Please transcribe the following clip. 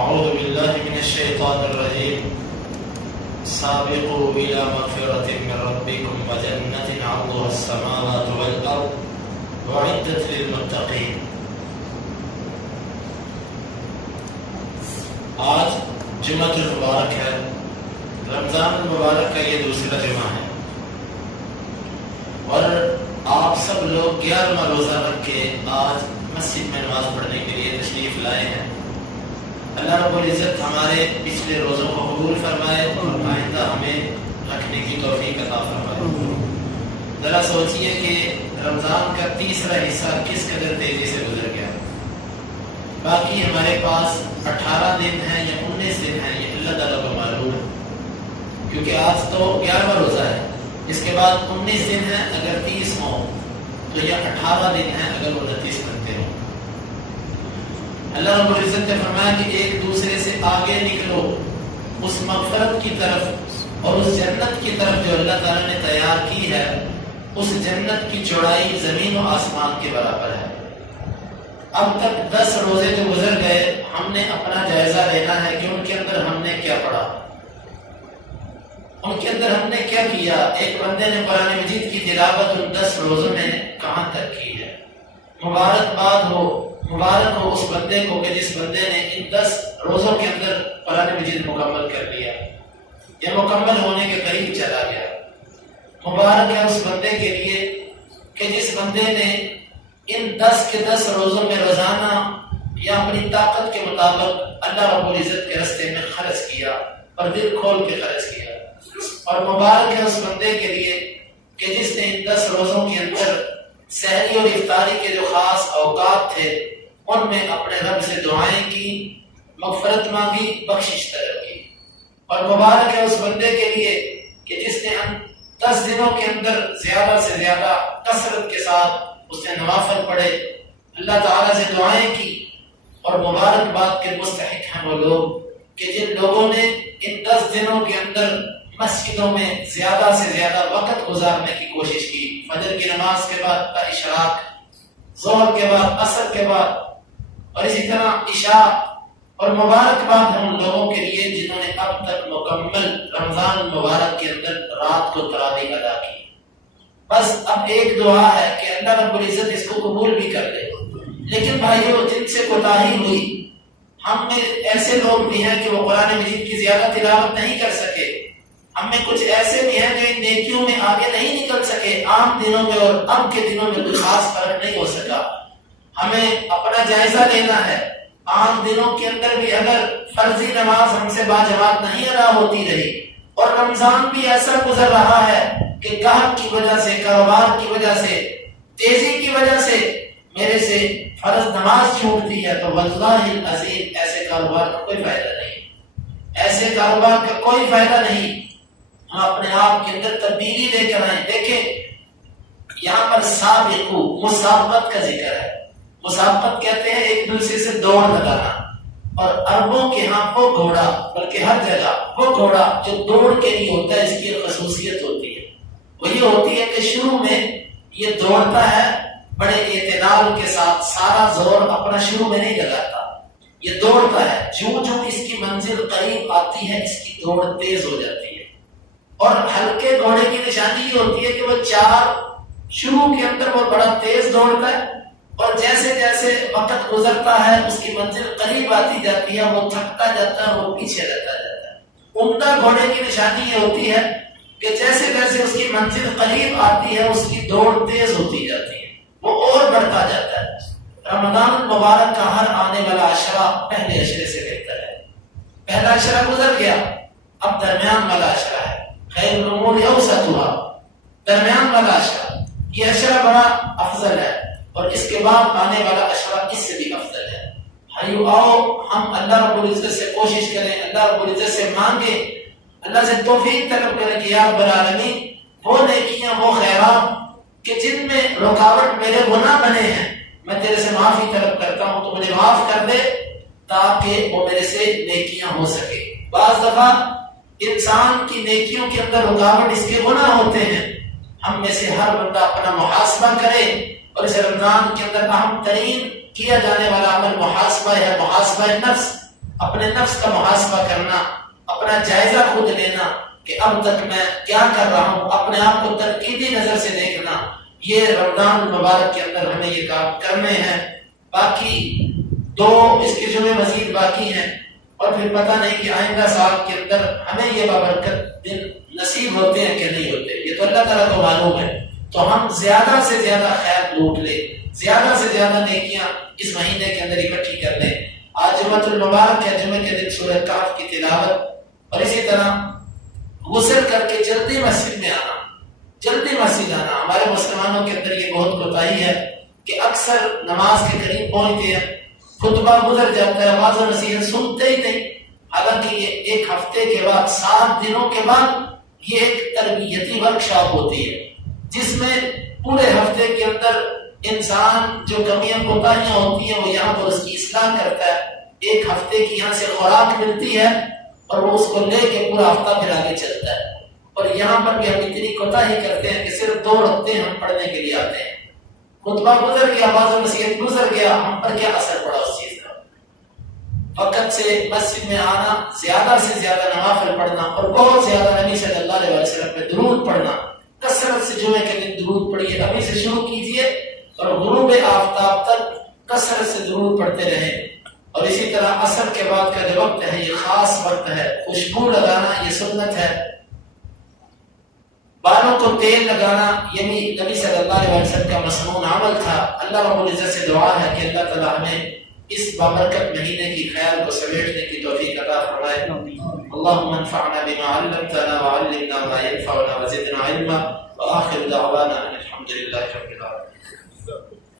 أعوذ بالله من الشيطان الرجيم. سابقوا إلى مغفرة من ربكم وجنة عرضها السماوات والأرض وأعدت للمتقين. آج جمعۃ المبارک ہے، رمضان المبارک کا یہ دوسرا جمعہ ہے، اور آپ سب لوگ 11واں روزہ رکھ کے آج مسجد میں نماز پڑھنے کے لیے تشریف لائے ہیں۔ اللہ رب العزت ہمارے پچھلے روزوں کو قبول فرمائے اور آئندہ ہمیں رکھنے کی توفیق عطا فرمائے۔ ذرا سوچئے کہ رمضان کا تیسرا حصہ کس قدر تیزی سے گزر گیا۔ باقی ہمارے پاس 18 دن ہیں یا 19 دن ہیں، یہ اللہ تعالیٰ کو معلوم ہے، کیونکہ آج تو 11واں روزہ ہے، اس کے بعد 19 دن ہیں، اگر 30 ہوں تو یہ 18 دن ہیں اگر 29 بنتے ہوں۔ اللہ رب العزت نے فرمایا کہ ایک دوسرے سے آگے نکلو اس مغفرت کی طرف اور اس جنت کی طرف جو اللہ تعالیٰ نے تیار کی ہے۔ اس جنت کی چوڑائی زمین و آسمان کے برابر ہے۔ اب تک 10 روزے جو گزر گئے، ہم نے اپنا جائزہ لینا ہے کہ ان کے اندر ہم نے کیا پڑھا، ان کے اندر ہم نے کیا کیا۔ ایک بندے نے قرآن مجید کی تلاوت ان 10 روزوں میں کہاں تک کی ہے۔ مبارک ہو اس بندے کو کہ جس بندے نے ان 10 روزوں کے اندر قرآن مجید مکمل کر لیا یا مکمل ہونے کے قریب چلا گیا۔ مبارک ہے اس بندے کے لیے کہ جس بندے نے ان 10 کے 10 روزوں میں روزانہ یا اپنی طاقت کے مطابق اللہ رب العزت کے راستے میں خرچ کیا اور دل کھول کے خرچ کیا۔ اور مبارک ہے اس بندے کے لیے کہ جس نے ان 10 روزوں کے اندر سحری اور افطاری کے جو خاص اوقات تھے ان میں اپنے رب سے دعائیں کی، مغفرت مانگی، بخشش طلب کی۔ اور مبارک ہے اس بندے کے لیے کہ جس نے 10 دنوں کے اندر زیادہ سے زیادہ کثرت کے ساتھ اس نے نوافل پڑھے، اللہ تعالیٰ سے دعائیں کی۔ اور مبارکباد کے مستحق ہیں وہ لوگ کہ جن لوگوں نے ان 10 دنوں کے اندر مسجدوں میں زیادہ سے زیادہ وقت گزارنے کی کوشش کی۔ فجر کی نماز کے بعد اشراق، ظہر کے بعد، عصر کے بعد، اور اسی طرح عشاء۔ اور مبارکباد ہے ان لوگوں کے لیے جنہوں نے اب تک مکمل رمضان المبارک کے اندر رات کو تراویح ادا کی۔ بس اب ایک دعا ہے کہ اللہ رب العزت اس کو قبول بھی کر لے۔ لیکن بھائیو، جن سے کوتاہی ہوئی، ہم میں ایسے لوگ بھی ہیں کہ وہ قرآن مجید کی زیادہ تلاوت نہیں کر سکے۔ ہم میں کچھ ایسے بھی ہیں جو ان نیکیوں میں آگے نہیں نکل سکے۔ عام دنوں میں اور اب کے دنوں میں کوئی خاص فرق نہیں ہو سکا۔ ہمیں اپنا جائزہ لینا ہے۔ عام دنوں کے اندر بھی اگر فرضی نماز ہم سے باجماعت نہیں ادا ہوتی رہی اور رمضان بھی ایسا گزر رہا ہے کہ گاہک کی وجہ سے، کاروبار کی وجہ سے، تیزی کی وجہ سے میرے سے فرض نماز چھوٹتی ہے، تو واللہ العظیم ایسے کاروبار کا کوئی فائدہ نہیں، ایسے کاروبار کا کوئی فائدہ نہیں۔ ہم اپنے آپ کے اندر تبدیلی لے کر آئیں۔ دیکھیں یہاں پر سابقو، مسابقت کا ذکر ہے۔ مسابقت کہتے ہیں ایک دوسرے سے دوڑ لگانا، اور عربوں کے ہاں وہ گھوڑا، بلکہ ہر جگہ وہ گھوڑا جو دوڑ کے لیے ہوتا ہے، اس کی ایک خصوصیت ہوتی ہے، وہ یہ ہوتی ہے کہ شروع میں یہ دوڑتا ہے بڑے اعتدال کے ساتھ، سارا زور اپنا شروع میں نہیں لگاتا، یہ دوڑتا ہے، جو اس کی منزل قریب آتی ہے اس کی دوڑ تیز ہو جاتی ہے۔ اور ہلکے گھوڑے کی نشانی یہ ہوتی ہے کہ وہ 4 شروع کے اندر وہ بڑا تیز دوڑتا ہے، اور جیسے جیسے وقت گزرتا ہے اس کی منزل قریب آتی جاتی ہے، وہ تھکتا جاتا ہے، وہ پیچھے رہتا جاتا ہے۔ عمدہ گھوڑے کی نشانی یہ ہوتی ہے کہ جیسے جیسے اس کی منزل قریب آتی ہے اس کی دوڑ تیز ہوتی جاتی ہے، وہ اور بڑھتا جاتا ہے۔ رمضان المبارک کا ہر آنے والا عشرہ پہلے عشرے سے بہتر ہے۔ پہلا عشرہ گزر گیا، اب درمیان والا عشرہ ہے، خیر الامور اوسطها، درمیان والا عشرہ، یہ عشرہ بڑا افضل ہے، اور اس کے بعد آنے والا عشرہ اس سے بھی افضل ہے۔ بھائیو آؤ ہم اللہ رب العزت سے کوشش کریں، اللہ رب العزت سے مانگیں، اللہ سے توفیق طلب کریں کہ یا رب العالمین وہ نیکیاں، وہ خیرات کہ جن میں رکاوٹ میرے گناہ بنے ہیں، میں تیرے سے معافی طلب کرتا ہوں، تو مجھے معاف کر دے تاکہ وہ میرے سے نیکیاں ہو سکے۔ بعض دفعہ انسان کی نیکیوں کے اندر رکاوٹ اس کے گناہ ہوتے ہیں۔ ہم میں سے ہر بندہ اپنا محاسبہ کرے، اور اس رمضان کے اندر اہم ترین کیا جانے والا عمل محاسبہ ہے، محاسبہ نفس۔ اپنے نفس کا محاسبہ کرنا، اپنا جائزہ خود لینا کہ اب تک میں کیا کر رہا ہوں، اپنے آپ کو تنقیدی نظر سے دیکھنا، یہ رمضان المبارک کے اندر ہمیں یہ کام کرنے ہیں۔ باقی 2 اس کے جمعے مزید باقی ہیں، اور پھر پتہ نہیں کہ آئندہ سال کے اندر ہمیں یہ بابرکت دن نصیب ہوتے ہیں کہ نہیں ہوتے، یہ تو اللہ تعالیٰ کو معلوم ہے۔ تو ہم زیادہ سے زیادہ خیر لوٹ لیں، زیادہ سے زیادہ نیکیاں اس مہینے کے اندر اکٹھی کر لیں۔ آج جمعۃ المبارک ہے، جمعے کے دن سورہ کہف کی تلاوت، اور اسی طرح غسل کر کے جلدی مسجد میں آنا، جلدی مسجد آنا۔ ہمارے مسلمانوں کے اندر یہ بہت کوتاہی ہے کہ اکثر نماز کے قریب پہنچتے ہیں، خطبہ گزر جاتا ہے، واعظ و نصیحت سنتے ہی نہیں، حالانکہ یہ 1 ہفتے کے بعد 7 دنوں کے بعد یہ ایک تربیتی ورکشاپ ہوتی ہے، جس میں پورے ہفتے کے اندر انسان جو کمیاں کوتاہیاں ہوتی ہیں وہ یہاں پر اس کی اصلاح کرتا ہے۔ 1 ہفتے کی یہاں سے خوراک ملتی ہے اور وہ اس کو لے کے پورا ہفتہ پھر آگے چلتا ہے۔ اور یہاں پر بھی ہم اتنی کوتاہی کرتے ہیں کہ صرف 2 رکعتیں ہم پڑھنے کے لیے آتے ہیں، خطبہ گزر گیا، واعظ و نصیحت گزر گیا، ہم پر کیا اثر پڑا اس چیز کا؟ وقت سے مسجد میں آنا، زیادہ سے زیادہ نوافل پڑھنا، اور بہت زیادہ نبی صلی اللہ علیہ وسلم پہ درود پڑھنا، کثرت سے جمعے کے دن درود پڑھیے، ابھی سے شروع کیجئے اور غروب آفتاب تک کثرت سے درود پڑھتے رہیں۔ اور اسی طرح عصر کے بعد کا جو وقت ہے یہ خاص وقت ہے، خوشبو لگانا یہ سنت ہے، بالوں کو تیل لگانا یہ بھی نبی صلی اللہ علیہ وسلم کا مسنون عمل تھا۔ اللہ رب العزت سے دعا ہے کہ اللہ تعالی ہمیں اس بابرکت مہینے کی خیال کو سمیٹنے کی توفیق عطا فرمائے۔ اللهم انفعنا بما علمتنا وعلمنا ما ينفعنا وزدنا علما، وآخر دعوانا ان الحمد لله رب العالمين۔